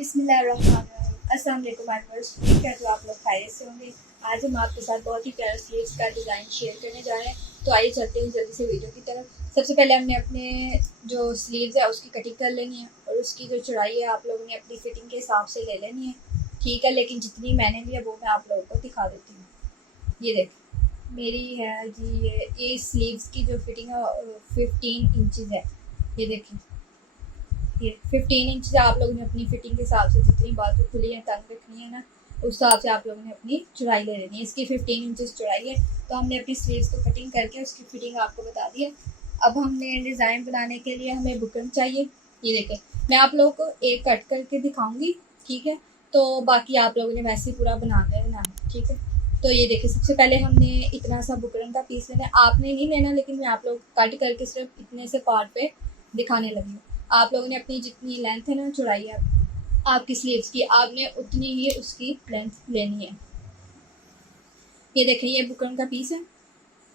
अस्सलाम वालेकुम व्यूअर्स, ठीक है। तो आप लोग खैरियत से होंगे। आज हम आपके साथ बहुत ही प्यारा स्लीव्स का डिज़ाइन शेयर करने जा रहे हैं। तो आइए चलते हैं जल्दी से वीडियो की तरफ। सबसे पहले हमने अपने जो स्लीव्स है उसकी कटिंग कर लेनी है और उसकी जो चौड़ाई है आप लोगों ने अपनी फिटिंग के हिसाब से ले लेनी है, ठीक है। लेकिन जितनी मैंने ली है वो मैं आप लोगों को दिखा देती हूँ। ये देखें, मेरी है जी ये स्लीव्स की जो फिटिंग है 15 इंचज़ है। ये देखें, ये 15 इंच से आप लोगों ने अपनी फिटिंग के हिसाब से जितनी बाजू खुली है तंग रखनी है ना, उस हिसाब से आप लोगों ने अपनी चौड़ाई ले लेनी है। इसकी 15 इंचज़ चौड़ाई है। तो हमने अपनी स्लीव्स को कटिंग करके उसकी फिटिंग आपको बता दी है। अब हमने डिज़ाइन बनाने के लिए हमें बुकरम चाहिए। ये देखें, मैं आप लोगों को एक कट करके दिखाऊंगी, ठीक है। तो बाकी आप लोगों ने वैसे ही पूरा बना देना, ठीक है। तो ये देखिए, सबसे पहले हमने इतना सा बुकरम का पीस लेना है। आपने नहीं लेना, लेकिन मैं आप लोग कट करके सिर्फ इतने से पार्ट पे दिखाने लगी हूँ। आप लोगों ने अपनी जितनी लेंथ है ना, चौड़ाई है आपकी स्लीव्स की, आपने उतनी ही उसकी लेंथ लेनी है। ये देखें, ये बुकरम का पीस है।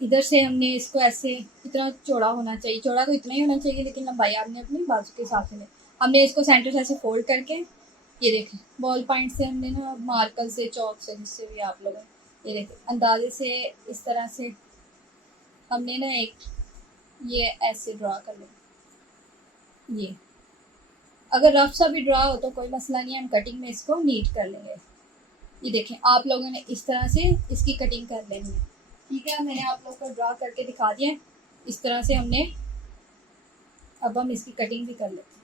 इधर से हमने इसको ऐसे इतना चौड़ा होना चाहिए, चौड़ा तो इतना ही होना चाहिए, लेकिन लंबाई आपने अपनी बाजू के हिसाब से ले। हमने इसको सेंटर से ऐसे फोल्ड करके, ये देखें, बॉल पॉइंट से हमने ना मार्कर से, चौक से, जिससे भी आप लोग, ये देखें, अंदाजे से इस तरह से हमने ना एक ये ऐसे ड्रा कर लो। ये अगर रफ सा भी ड्रा हो तो कोई मसला नहीं है, हम कटिंग में इसको नीट कर लेंगे। ये देखें, आप लोगों ने इस तरह से इसकी कटिंग कर लेनी है, ठीक है। मैंने आप लोगों को ड्रा करके दिखा दिया है। इस तरह से हमने, अब हम इसकी कटिंग भी कर लेते हैं।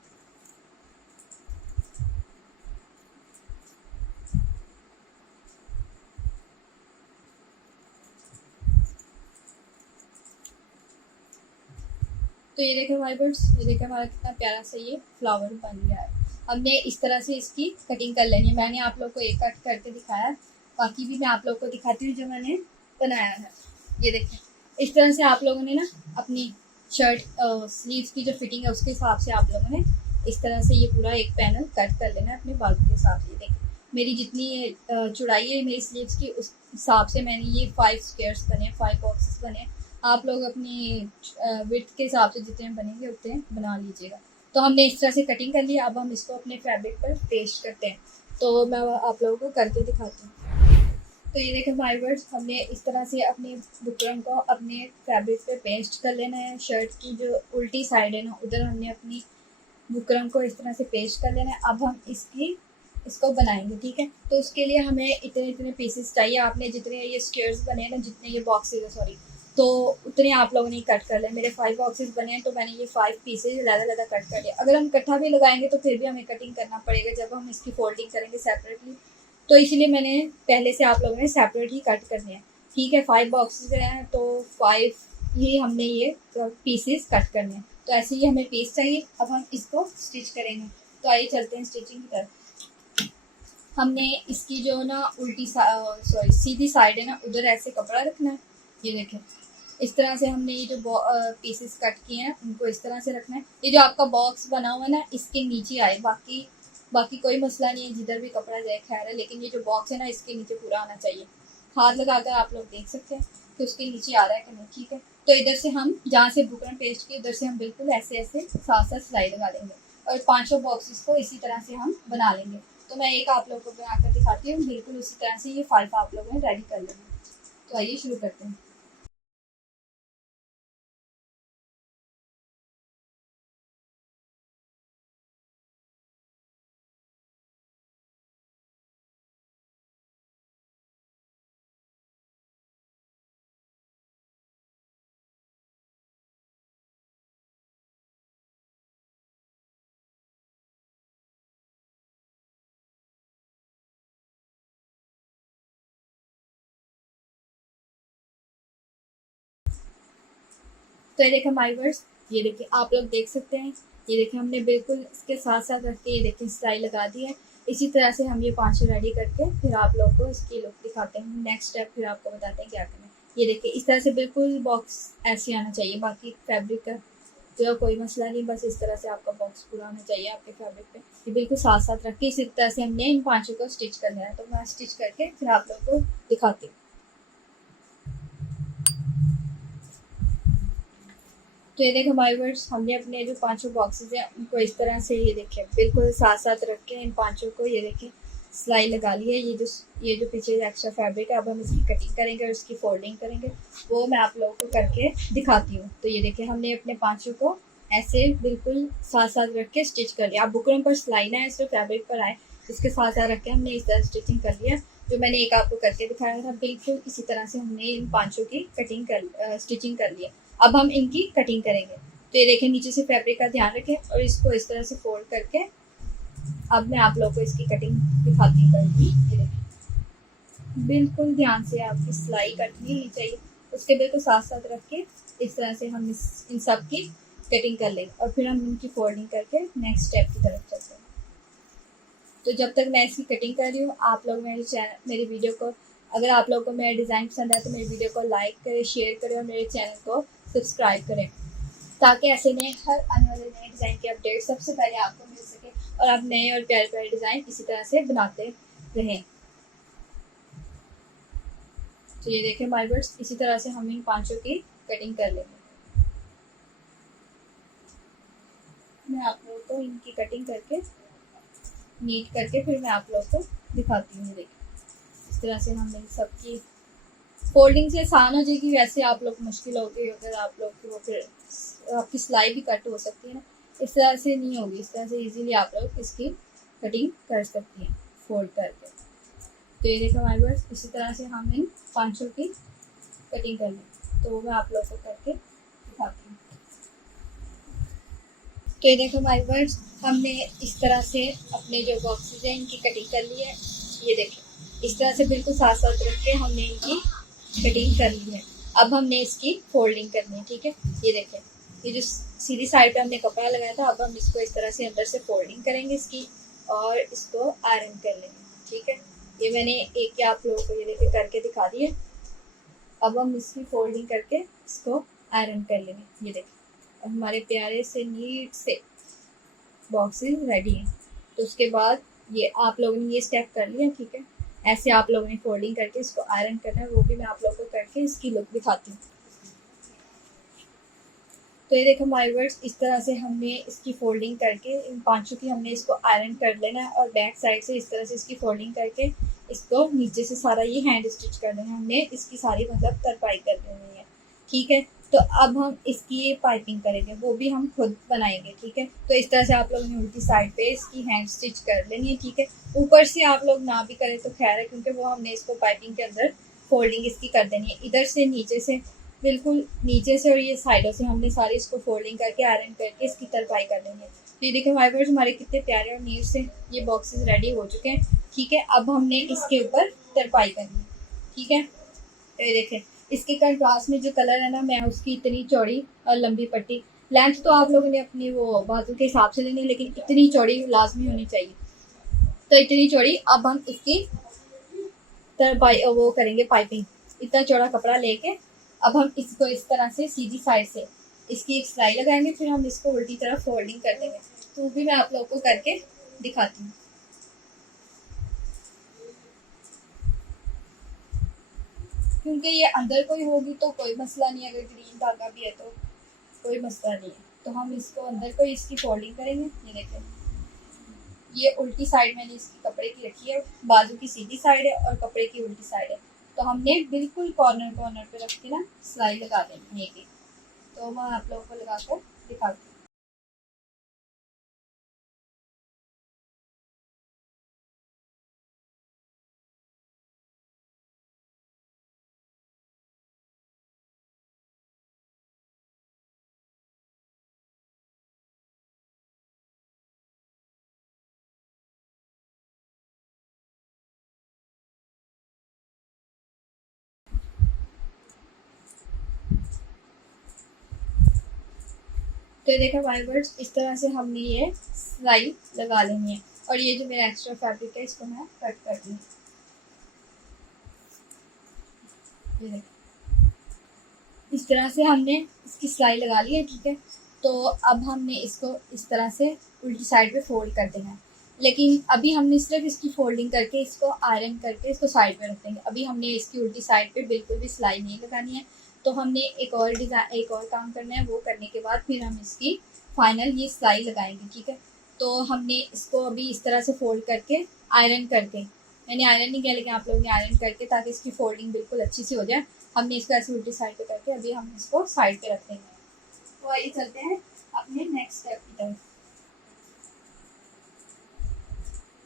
तो ये देखें हमारे बर्ड्स, ये देखें हमारा कितना प्यारा सा ये फ्लावर बन गया है। हमने इस तरह से इसकी कटिंग कर लेनी है। मैंने आप लोग को एक कट करके दिखाया है, बाकी भी मैं आप लोग को दिखाती हूँ जो मैंने बनाया है। ये देखें, इस तरह से आप लोगों ने ना अपनी शर्ट स्लीव्स की जो फिटिंग है उसके हिसाब से आप लोगों ने इस तरह से ये पूरा एक पैनल कट कर लेना है अपने बाजू के हिसाब से। देखें, मेरी जितनी चौड़ाई है मेरी स्लीव्स की, उस हिसाब से मैंने ये 5 स्क्वेयर्स बने, 5 बॉक्सेस बने। आप लोग अपनी विड्थ के हिसाब से जितने बनेंगे उतने बना लीजिएगा। तो हमने इस तरह से कटिंग कर लिया। अब हम इसको अपने फैब्रिक पर पेस्ट करते हैं। तो मैं आप लोगों को करके दिखाती हूँ। तो ये देखें माय वर्ड्स, हमने इस तरह से अपने बुकरम को अपने फैब्रिक पे पेस्ट कर लेना है। शर्ट की जो उल्टी साइड है ना, उधर हमने अपनी बुकरम को इस तरह से पेस्ट कर लेना है। अब हम इसको बनाएंगे, ठीक है। तो उसके लिए हमें इतने इतने पीसेस चाहिए। आपने जितने ये स्क्वेयर्स बने हैं ना, जितने ये बॉक्सेस है, सॉरी, तो उतने आप लोगों ने कट कर लें। मेरे 5 बॉक्सेस बने हैं, तो मैंने ये 5 पीसेज ज़्यादा कट कर लिया। अगर हम इकट्ठा भी लगाएंगे तो फिर भी हमें कटिंग करना पड़ेगा जब हम इसकी फोल्डिंग करेंगे सेपरेटली। तो इसलिए मैंने पहले से आप लोगों ने सेपरेट ही कट करने हैं, ठीक है। 5 बॉक्सेस हैं तो 5 ही हमने ये पीसेस कट करने हैं। तो ऐसे ही हमें पीस चाहिए। अब हम इसको स्टिच करेंगे। तो आइए चलते हैं स्टिचिंग की तरफ। हमने इसकी जो ना उल्टी सॉरी सीधी साइड है ना, उधर ऐसे कपड़ा रखना है। ये देखें, इस तरह से हमने ये जो पीसेस कट किए हैं उनको इस तरह से रखना है। ये जो आपका बॉक्स बना हुआ है ना, इसके नीचे आए, बाकी बाकी कोई मसला नहीं है, जिधर भी कपड़ा जाए खैर है, लेकिन ये जो बॉक्स है ना इसके नीचे पूरा आना चाहिए। हाथ लगाकर आप लोग देख सकते हैं कि उसके नीचे आ रहा है कि नहीं, ठीक है। तो इधर से हम जहाँ से बुकरम पेस्ट की, उधर से हम बिल्कुल ऐसे ऐसे साथ साथ सिलाई लगा देंगे और 5 बॉक्सेस को इसी तरह से हम बना लेंगे। तो मैं एक आप लोग को बनाकर दिखाती हूँ, बिल्कुल उसी तरह से ये 5 आप लोगों ने रेडी कर लेंगे। तो आइए शुरू करते हैं। तो ये देखें माय वर्स, ये देखिए आप लोग देख सकते हैं। ये देखिए, हमने बिल्कुल इसके साथ साथ रख के ये देखिए सिलाई लगा दी है। इसी तरह से हम ये 5 रेडी करके फिर आप लोग को इसकी लुक दिखाते हैं। नेक्स्ट स्टेप फिर आपको बताते हैं क्या करना है। ये देखिए, इस तरह से बिल्कुल बॉक्स ऐसे आना चाहिए। बाकी फैब्रिक का जो कोई मसला नहीं, बस इस तरह से आपका बॉक्स पूरा होना चाहिए आपके फैब्रिक पे। ये बिल्कुल साथ साथ रख के इसी तरह से हमने इन 5 को स्टिच करना है। तो मैं स्टिच करके फिर आप लोग को दिखाती हूँ। तो ये देखें हमारे वर्ड्स, हमने अपने जो पांचों बॉक्सेस हैं उनको इस तरह से ये देखें बिल्कुल साथ साथ रख के इन पांचों को ये देखें सिलाई लगा ली है। ये जो पीछे एक्स्ट्रा फैब्रिक है, अब हम इसकी कटिंग करेंगे और इसकी फोल्डिंग करेंगे, वो मैं आप लोगों को करके दिखाती हूँ। तो ये देखें हमने अपने पांचों को ऐसे बिल्कुल साथ साथ रख के स्टिच कर लिया। अब बुकरम पर सिलाई ना है, सिर्फ फैब्रिक पर आए, इसके साथ साथ रख के हमने इस तरह स्टिचिंग कर लिया। जो मैंने एक आपको करके दिखाया था बिल्कुल इसी तरह से हमने इन पांचों की स्टिचिंग कर ली है। अब हम इनकी कटिंग करेंगे। तो ये देखें नीचे से फैब्रिक का ध्यान रखें और इसको इस तरह से फोल्ड करके अब मैं आप लोगों को इसकी कटिंग दिखाती हूँ। बिल्कुल ध्यान से आपकी सिलाई कटनी नहीं चाहिए, उसके बिल्कुल साथ साथ रख के इस तरह से हम इन सब की कटिंग कर लेंगे और फिर हम इनकी फोल्डिंग करके नेक्स्ट स्टेप की तरफ चलते हैं। तो जब तक मैं इसकी कटिंग कर रही हूँ, आप लोग मेरी वीडियो को, अगर आप लोगों को मेरा डिज़ाइन पसंद आए तो मेरी वीडियो को लाइक करें, शेयर करें और मेरे चैनल को सब्सक्राइब करें, ताकि ऐसे नए हर आने वाले नए डिज़ाइन के अपडेट सबसे पहले आपको मिल सके और आप नए और प्यारे प्यारे डिज़ाइन इसी तरह से बनाते रहें। तो ये देखें माय वर्ड्स, इसी तरह से हम इन पांचों की कटिंग कर लेंगे। मैं आप लोगों को इनकी कटिंग करके नीट करके फिर मैं आप लोगों को दिखाती हूँ। देखिए इस तरह से हम इन सबकी फोल्डिंग से आसान हो जाएगी, वैसे आप लोग मुश्किल होगी अगर आप लोग की वो फिर आपकी सिलाई भी कट हो सकती है ना, इस तरह से नहीं होगी। इस तरह से इजीली आप लोग इसकी कटिंग कर सकती हैं फोल्ड करके। तो ये देखो हमारे पास इसी तरह से हम इन पांचों की कटिंग कर लें, तो मैं आप लोगों को करके दिखाती हूँ। तो ये देखो हमारे पास हमने इस तरह से अपने जो बॉक्सेस हैं इनकी कटिंग कर ली है। ये देखिए इस तरह से बिल्कुल साथ साथ रख के हमने इनकी कटिंग कर ली है। अब हमने इसकी फोल्डिंग करनी है, ठीक है। ये देखें ये जो सीधी साइड पे हमने कपड़ा लगाया था, अब हम इसको इस तरह से अंदर से फोल्डिंग करेंगे इसकी और इसको आयरन कर लेंगे, ठीक है। ये मैंने एक ही आप लोगों को ये देखे करके दिखा दिए। अब हम इसकी फोल्डिंग करके इसको आयरन कर लेंगे। ये देखिए हमारे प्यारे से नीट से बॉक्सेस रेडी हैं। तो उसके बाद ये आप लोगों ने ये स्टेप कर लिया, ठीक है। ऐसे आप लोगों ने फोल्डिंग करके इसको आयरन करना है, वो भी मैं आप लोगों को करके इसकी लुक दिखाती हूँ। तो ये देखो माय वर्ड्स, इस तरह से हमने इसकी फोल्डिंग करके इन पांचों की हमने इसको आयरन कर लेना है और बैक साइड से इस तरह से इसकी फोल्डिंग करके इसको नीचे से सारा ये हैंड स्टिच कर देना है। हमने इसकी सारी मतलब तरपाई कर देनी है, ठीक है। तो अब हम इसकी पाइपिंग करेंगे, वो भी हम खुद बनाएंगे, ठीक है। तो इस तरह से आप लोगों ने उल्टी साइड पे इसकी हैंड स्टिच कर लेनी है, ठीक है। ऊपर से आप लोग ना भी करें तो खैर है, क्योंकि वो हमने इसको पाइपिंग के अंदर फोल्डिंग इसकी कर देनी है। इधर से नीचे से बिल्कुल नीचे से और ये साइडों से हमने सारी इसको फोल्डिंग करके आयरन करके इसकी तरपाई कर देनी है। तो ये देखो फाइबर्स हमारे कितने प्यारे और नीट से ये बॉक्सेस रेडी हो चुके हैं, ठीक है। अब हमने इसके ऊपर तरपाई करनी है, ठीक है। तो ये देखें इसके कंट्रास्ट में जो कलर है ना, मैं उसकी इतनी चौड़ी और लंबी पट्टी, लेंथ तो आप लोगों ने अपनी वो बाजू के हिसाब से लेनी है, लेकिन इतनी चौड़ी लाजमी होनी चाहिए। तो इतनी चौड़ी अब हम इसकी तरपाई वो करेंगे पाइपिंग। इतना चौड़ा कपड़ा लेके अब हम इसको इस तरह से सीधी साइड से इसकी एक सिलाई लगाएंगे, फिर हम इसको उल्टी तरफ फोल्डिंग कर देंगे। तो भी मैं आप लोगों को करके दिखाती हूँ। क्योंकि ये अंदर कोई होगी तो कोई मसला नहीं है, अगर ग्रीन धागा भी है तो कोई मसला नहीं है। तो हम इसको अंदर को इसकी फोल्डिंग करेंगे। ये देखें ये उल्टी साइड मैंने इसकी कपड़े की रखी है, बाजू की सीधी साइड है और कपड़े की उल्टी साइड है। तो हमने बिल्कुल कॉर्नर कॉर्नर पे रख के ना सिलाई लगा देनी है एक। तो मैं आप लोगों को लगाकर दिखाती हूँ। तो देखा वाइवर्स इस तरह से हमने ये सिलाई लगा लेनी है और ये जो मेरा एक्स्ट्रा फैब्रिक है इसको मैं कट कर दूँ। इस तरह से हमने इसकी सिलाई लगा ली है, ठीक है। तो अब हमने इसको इस तरह से उल्टी साइड पे फोल्ड कर देना है, लेकिन अभी हमने सिर्फ इसकी फोल्डिंग करके इसको आयरन करके इसको साइड पे रख देंगे। अभी हमने इसकी उल्टी साइड पे बिल्कुल भी सिलाई नहीं लगानी है। तो हमने एक और काम करना है, वो करने के बाद फिर हम इसकी फाइनल ये सिलाई लगाएंगे, ठीक है। तो हमने इसको अभी इस तरह से फोल्ड करके आयरन करके, मैंने आयरन नहीं किया लेकिन आप लोगों ने आयरन करके, ताकि इसकी फोल्डिंग बिल्कुल अच्छी सी हो जाए, हमने इसको ऐसे उल्टी साइड पे करके अभी हम इसको साइड पे रख देंगे। तो आइए चलते हैं अपने नेक्स्ट स्टेप की तरफ।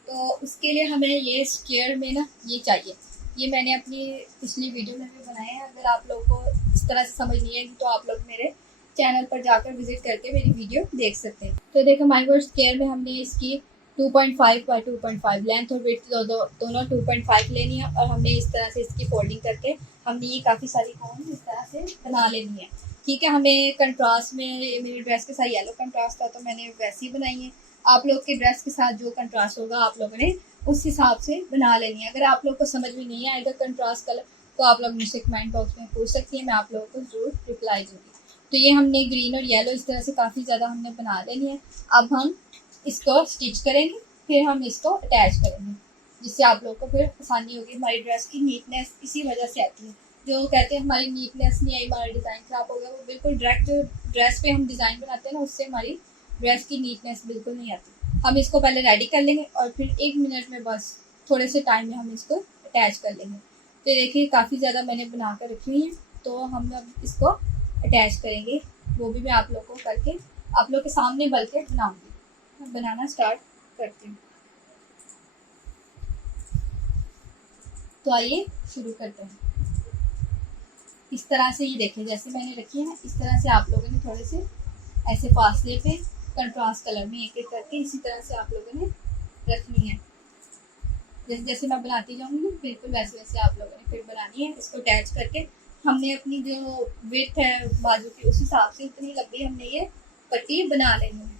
तो उसके लिए हमें ये स्क्वायर में ना ये चाहिए, ये मैंने अपनी पिछली वीडियो में भी बनाए हैं। अगर आप लोग को इस तरह से समझ नहीं है तो आप लोग मेरे चैनल पर जाकर विजिट करके मेरी वीडियो देख सकते हैं। तो देखो माय वर्ड, स्क्वायर में हमने इसकी 2.5 बाई 2.5 लेंथ और विड्थ दोनों 2.5 लेनी है, और हमने इस तरह से इसकी फोल्डिंग करके हमने ये काफ़ी सारी कोन इस तरह से बना लेनी है, ठीक है। हमें कंट्रास्ट में, मेरी ड्रेस के साथ येलो कंट्रास्ट था तो मैंने वैसे ही बनाई है। आप लोग के ड्रेस के साथ जो कंट्रास्ट होगा आप लोगों ने उस हिसाब से बना लेनी है। अगर आप लोग को समझ में नहीं आएगा कंट्रास्ट कलर तो आप लोग मुझसे कमेंट बॉक्स में पूछ सकती हैं, मैं आप लोगों को जरूर रिप्लाई दूंगी। तो ये हमने ग्रीन और येलो इस तरह से काफ़ी ज़्यादा हमने बना लेनी है। अब हम इसको स्टिच करेंगे, फिर हम इसको अटैच करेंगे, जिससे आप लोग को फिर आसानी होगी। हमारी ड्रेस की नीटनेस इसी वजह से आती है। जो कहते हैं हमारी नीटनेस नहीं आई, हमारा डिज़ाइन खराब हो गया, वो बिल्कुल डायरेक्ट जो ड्रेस पे हम डिज़ाइन बनाते हैं ना, उससे हमारी ड्रेस की नीटनेस बिल्कुल नहीं आती। हम इसको पहले रेडी कर लेंगे और फिर 1 मिनट में, बस थोड़े से टाइम में हम इसको अटैच कर लेंगे। तो देखिए काफ़ी ज़्यादा मैंने बना कर रखी हुई है, तो हम अब इसको अटैच करेंगे। वो भी मैं आप लोग को करके आप लोग के सामने बल्कि बनाऊंगी। मैं बनाना स्टार्ट करती हूँ। तो आइए शुरू करते हैं। इस तरह से ये देखिए जैसे मैंने रखी है ना, इस तरह से आप लोगों ने थोड़े से ऐसे फासले पे कंट्रास्ट कलर में एक एक करके इसी तरह से आप लोगों ने रखनी है। जैसे जैसे मैं बनाती जाऊंगी बिल्कुल वैसे वैसे आप लोगों ने फिर बनानी है। इसको अटैच करके हमने अपनी जो विड्थ है बाजू की उस हिसाब से इतनी लंबी हमने ये पट्टी बना लेनी है।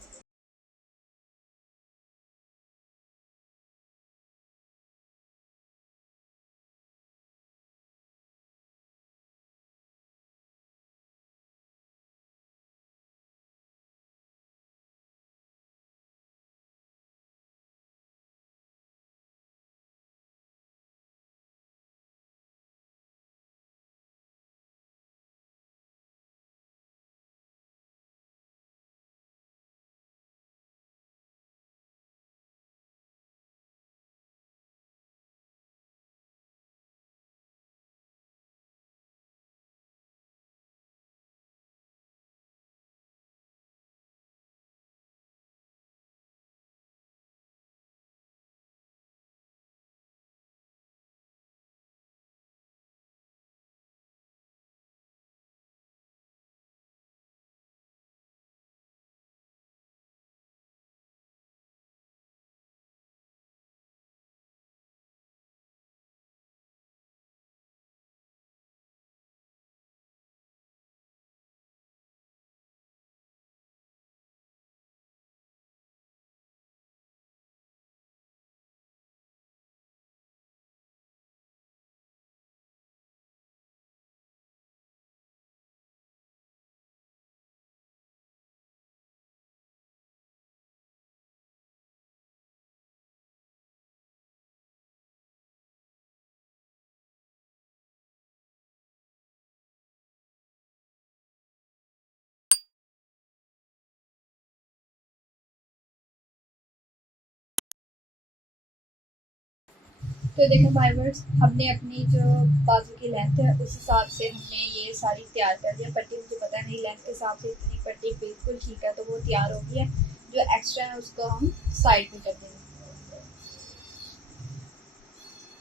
तो देखो फाइवर्स, हमने अपनी जो बाजू की लेंथ है उस हिसाब से हमने ये सारी तैयार कर दिया। पट्टी मुझे पता नहीं लेंथ के हिसाब से इतनी पट्टी बिल्कुल ठीक है, तो वो तैयार हो गई है। जो एक्स्ट्रा है उसको हम साइड में कर देंगे।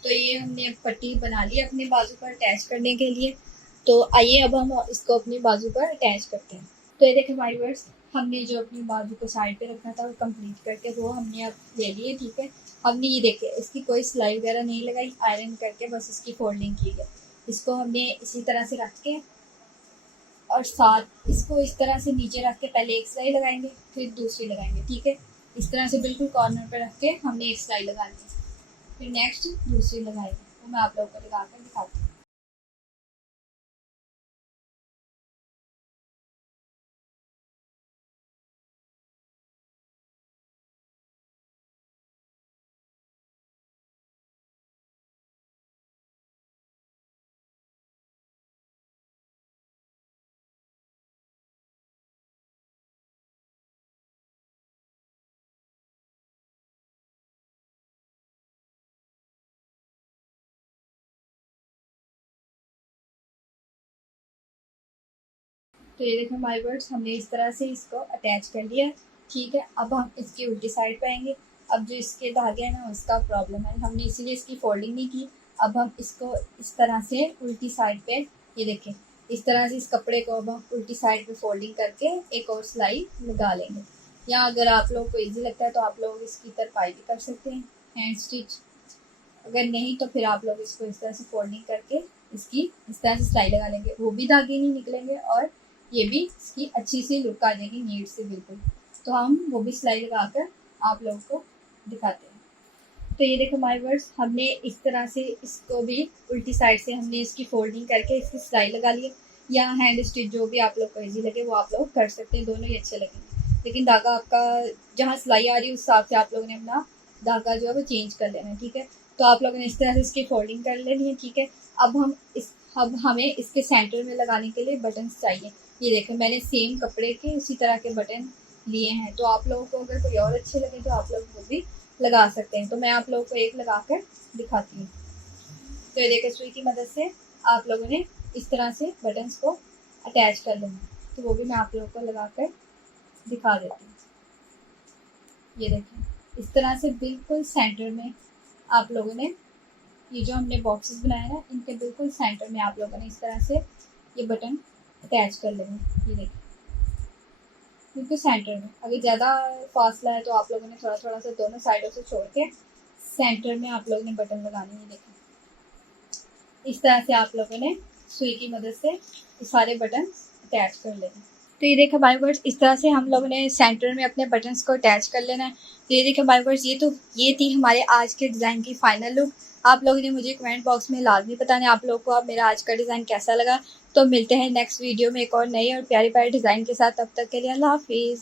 तो ये हमने पट्टी बना ली अपने बाजू पर अटैच करने के लिए। तो आइए अब हम इसको अपनी बाजू पर अटैच करते हैं। तो ये देखें फाइवर्स, हमने जो अपनी बाजू को साइड पे रखना था वो कंप्लीट करके वो हमने अब ले लिए, ठीक है। हमने ये देखे इसकी कोई सिलाई वगैरह नहीं लगाई, आयरन करके बस इसकी फोल्डिंग की है। इसको हमने इसी तरह से रख के और साथ इसको इस तरह से नीचे रख के पहले एक सिलाई लगाएंगे फिर दूसरी लगाएंगे, ठीक है। इस तरह से बिल्कुल कॉर्नर पे रख के हमने एक सिलाई लगा ली, फिर नेक्स्ट दूसरी लगाएंगे। वो मैं आप लोगों को लगा कर दिखाती हूँ। तो ये देखो माय वर्ड्स, हमने इस तरह से इसको अटैच कर लिया, ठीक है। अब हम इसकी उल्टी साइड पे आएंगे। अब जो इसके धागे हैं ना उसका प्रॉब्लम है, हमने इसीलिए इसकी फोल्डिंग नहीं की। अब हम इसको इस तरह से उल्टी साइड पे, ये देखें, इस तरह से इस कपड़े को अब हम उल्टी साइड पे फोल्डिंग करके एक और सिलाई लगा लेंगे। या अगर आप लोगों को ईजी लगता है तो आप लोग इसकी तरपाई भी कर सकते हैं, हैंड स्टिच। अगर नहीं तो फिर आप लोग इसको इस तरह से फोल्डिंग करके इसकी इस तरह से सिलाई लगा लेंगे, वो भी धागे नहीं निकलेंगे और ये भी इसकी अच्छी सी लुक आ जाएगी नीट से बिल्कुल। तो हम वो भी सिलाई लगाकर आप लोगों को दिखाते हैं। तो ये देखो माय वर्ड्स, हमने इस तरह से इसको भी उल्टी साइड से हमने इसकी फोल्डिंग करके इसकी सिलाई लगा ली है। या हैंड स्टिच, जो भी आप लोग को ईजी लगे वो आप लोग कर सकते हैं, दोनों ही अच्छे लगेंगे। लेकिन धागा आपका जहाँ सिलाई आ रही है उस हिसाब से आप लोगों ने अपना धागा जो है वो चेंज कर लेना है, ठीक है। तो आप लोगों ने इस तरह से इसकी फोल्डिंग कर लेनी है, ठीक है। अब हमें इसके सेंटर में लगाने के लिए बटन चाहिए। ये देखें, मैंने सेम कपड़े के उसी तरह के बटन लिए हैं। तो आप लोगों को अगर कोई और अच्छे लगे तो आप लोग वो भी लगा सकते हैं। तो मैं आप लोगों को एक लगा कर दिखाती हूँ। तो ये देखिए, सुई की मदद से आप लोगों ने इस तरह से बटन्स को अटैच कर लेना। तो वो भी मैं आप लोगों को लगा कर दिखा देती हूँ। ये देखें, इस तरह से बिल्कुल सेंटर में आप लोगों ने ये जो हमने बॉक्सेस बनाए ना, इनके बिल्कुल सेंटर में आप लोगों ने इस तरह से ये बटन अटैच कर लेना। ये देखिए, बिल्कुल सेंटर में। अगर ज़्यादा फासला है तो आप लोगों ने थोड़ा थोड़ा सा दोनों साइडों से छोड़ के सेंटर में आप लोगों ने बटन लगाने हैं। देखें, इस तरह से आप लोगों ने सुई की मदद से ये सारे बटन अटैच कर लेने। तो ये देखो माय वर्ड्स, इस तरह से हम लोगों ने सेंटर में अपने बटन्स को अटैच कर लेना है। तो ये देखो माय वर्ड्स, ये थी हमारे आज के डिज़ाइन की फाइनल लुक। आप लोगों ने मुझे कमेंट बॉक्स में लाजमी बताना आप लोगों को अब मेरा आज का डिज़ाइन कैसा लगा। तो मिलते हैं नेक्स्ट वीडियो में एक और नई और प्यारी प्यारी डिज़ाइन के साथ। तब तक के लिए अल्लाह हाफिज़।